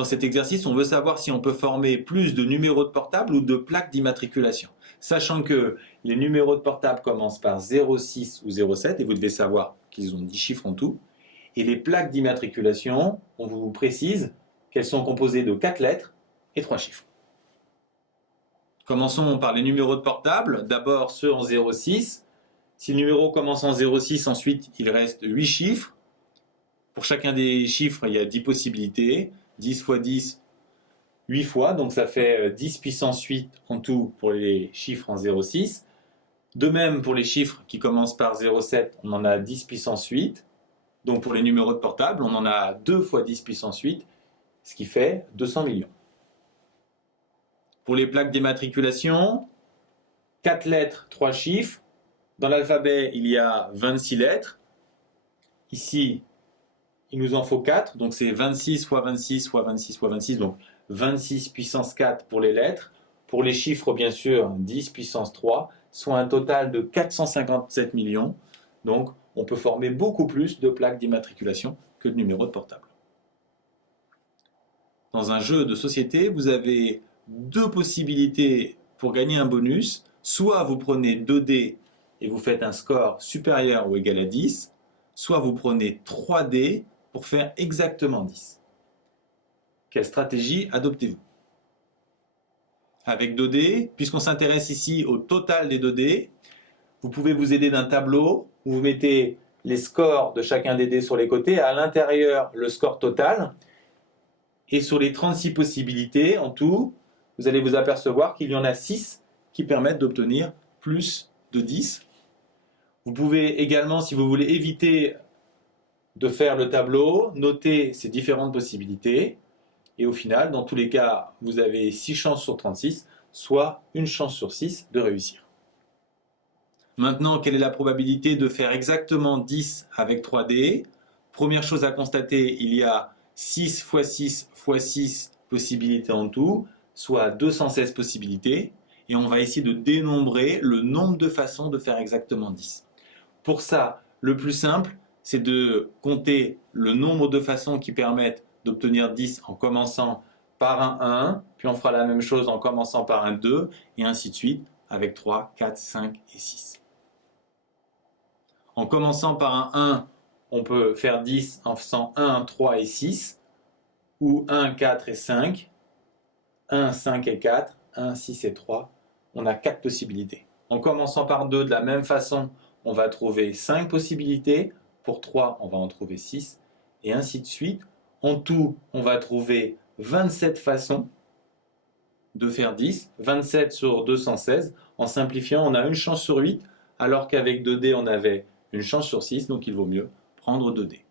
dans cet exercice, on veut savoir si on peut former plus de numéros de portable ou de plaques d'immatriculation. Sachant que les numéros de portable commencent par 06 ou 07, et vous devez savoir qu'ils ont 10 chiffres en tout. Et les plaques d'immatriculation, on vous précise qu'elles sont composées de 4 lettres et 3 chiffres. Commençons par les numéros de portable. D'abord ceux en 06. Si le numéro commence en 06, ensuite il reste 8 chiffres. Pour chacun des chiffres, il y a 10 possibilités. 10 fois 10, 8 fois, donc ça fait 10 puissance 8 en tout pour les chiffres en 06. De même pour les chiffres qui commencent par 07, on en a 10 puissance 8. Donc pour les numéros de portable, on en a 2 fois 10 puissance 8, ce qui fait 200 millions. Pour les plaques d'immatriculation, 4 lettres, 3 chiffres. Dans l'alphabet, il y a 26 lettres. Ici, il nous en faut 4, donc c'est 26 fois 26 fois 26 fois 26, donc 26 puissance 4 pour les lettres. Pour les chiffres, bien sûr, 10 puissance 3, soit un total de 457 millions. Donc, on peut former beaucoup plus de plaques d'immatriculation que de numéros de portable. Dans un jeu de société, vous avez 2 possibilités pour gagner un bonus. Soit vous prenez 2 dés et vous faites un score supérieur ou égal à 10, soit vous prenez 3 dés pour faire exactement 10. Quelle stratégie adoptez-vous? Avec 2 dés, puisqu'on s'intéresse ici au total des 2 dés, vous pouvez vous aider d'un tableau où vous mettez les scores de chacun des dés sur les côtés, à l'intérieur le score total, et sur les 36 possibilités en tout, vous allez vous apercevoir qu'il y en a 6 qui permettent d'obtenir plus de 10. Vous pouvez également, si vous voulez éviter de faire le tableau, noter ces différentes possibilités, et au final, dans tous les cas, vous avez 6 chances sur 36, soit une chance sur 6 de réussir. Maintenant, quelle est la probabilité de faire exactement 10 avec 3 dés? Première chose à constater, il y a 6 fois 6 fois 6 possibilités en tout, soit 216 possibilités, et on va essayer de dénombrer le nombre de façons de faire exactement 10. Pour ça, le plus simple, c'est de compter le nombre de façons qui permettent d'obtenir 10 en commençant par un 1, puis on fera la même chose en commençant par un 2, et ainsi de suite, avec 3, 4, 5 et 6. En commençant par un 1, on peut faire 10 en faisant 1, 3 et 6, ou 1, 4 et 5, 1, 5 et 4, 1, 6 et 3. On a 4 possibilités. En commençant par 2, de la même façon, on va trouver 5 possibilités. Pour 3, on va en trouver 6, et ainsi de suite. En tout, on va trouver 27 façons de faire 10, 27 sur 216. En simplifiant, on a une chance sur 8, alors qu'avec 2 dés, on avait une chance sur 6, donc il vaut mieux prendre 2 dés.